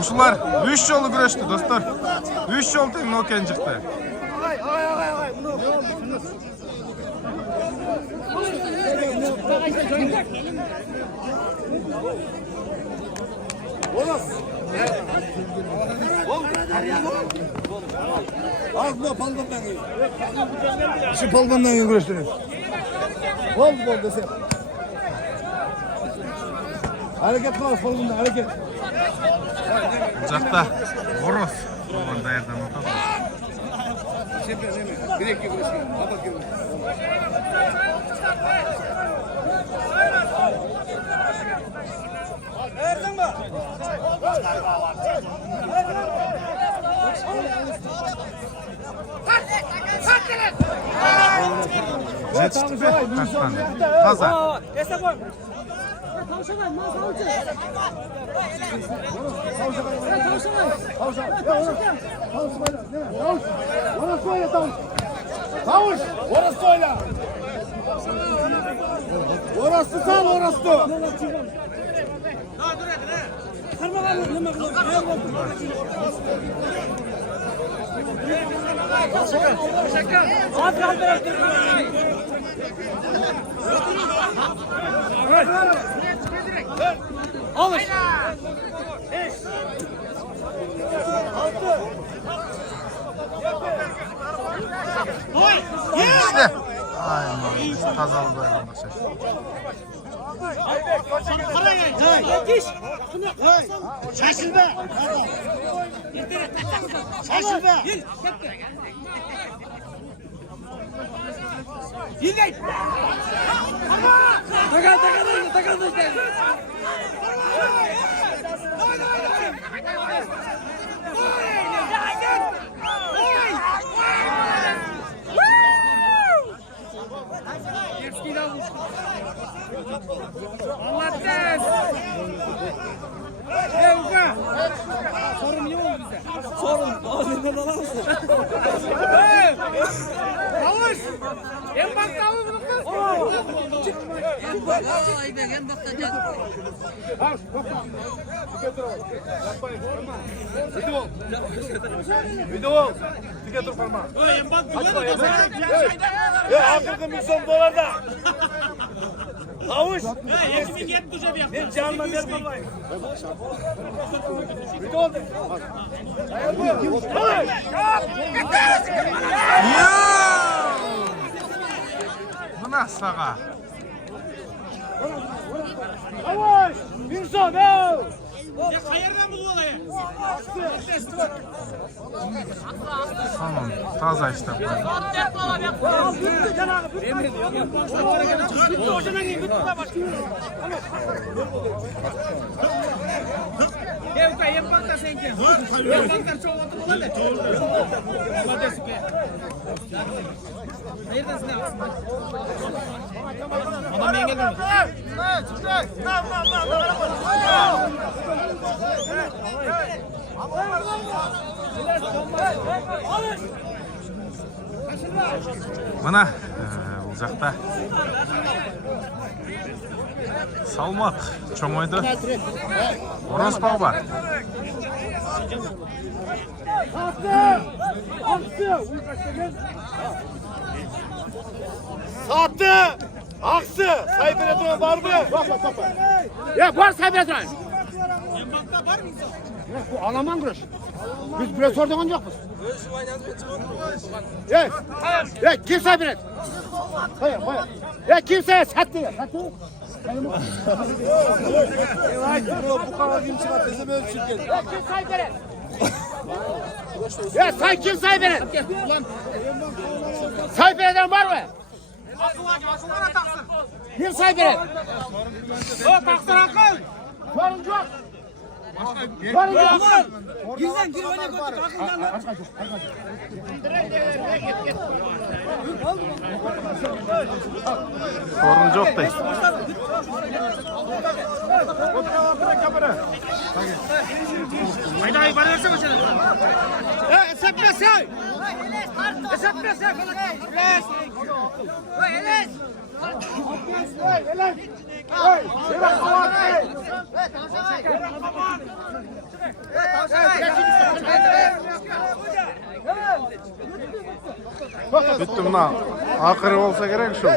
Uşular 3 yolu güreşti dostlar. 3 yol temin oken çıktı. Ağzına palmandan iyi. Şu palmandan iyi güreştiniz. Bol desem. Hareket var palmandan hareket. Uzakta horoz. Orada yerden otadı. Direkt güreşiyor. Kapat güreşiyor. Erdin mi? Geçti be. Kaza. Tavuş! Orası öyle! Orası sal, orası! Alış. İşte. Aynen. Kazalı böyle arkadaşlar. Şaşırma. Şaşırma. Yine. Takal. Anlattınız. Evga. Sorun niye oldu bize? Sorun. Ağzından alar mısın? Havuç. En bak tavuğu bunu kız. Vallahi ben en bakacağız. Video. Dikkat dur parmağı. En bak güzel. Afrika milyon dolar da. Havuç. Yeşil yet düşer yaptı. Ben canıma vermem var. Video oldu. Bu nasıl sağa? Havuç. İnsan ya. Ya hayırdan bu olayı? Tamam. Taza işte. Bitti hocadan iyi bitti bak. Evga en bak da sen ki. En bak da çok oldu bu ne? Hayırdan sen aslında. Adam yenge mi? Bana uzakta salmak çoğuydu. Horoz bağı var. Sattı. Aksı. Sayın Edoğan var mı? Ya var Sayın Edoğan. Bu Alman güreş. Biz buraya sorduğun yok mu? Ya kim Sayın Edoğan? Hayır. Ya kimseye sattı ya. Sattı. Bu kadar kim çıkarttıysa böyle şirket. Ya kim Sayın Edoğan? Ya sen kim Sayın Edoğan? Sayın Edoğan var mı? Akıllara taksın. Kim Sayın Edoğan? O taksın akıl. Soruncu yok. Gizlen gir öyle götür akıldan lan. Sorun yok da. Haydi bana versene şunu. Hesap nasıl? Hesap nasıl? Enes. Bitti buna. Akırı olsa gerek şu.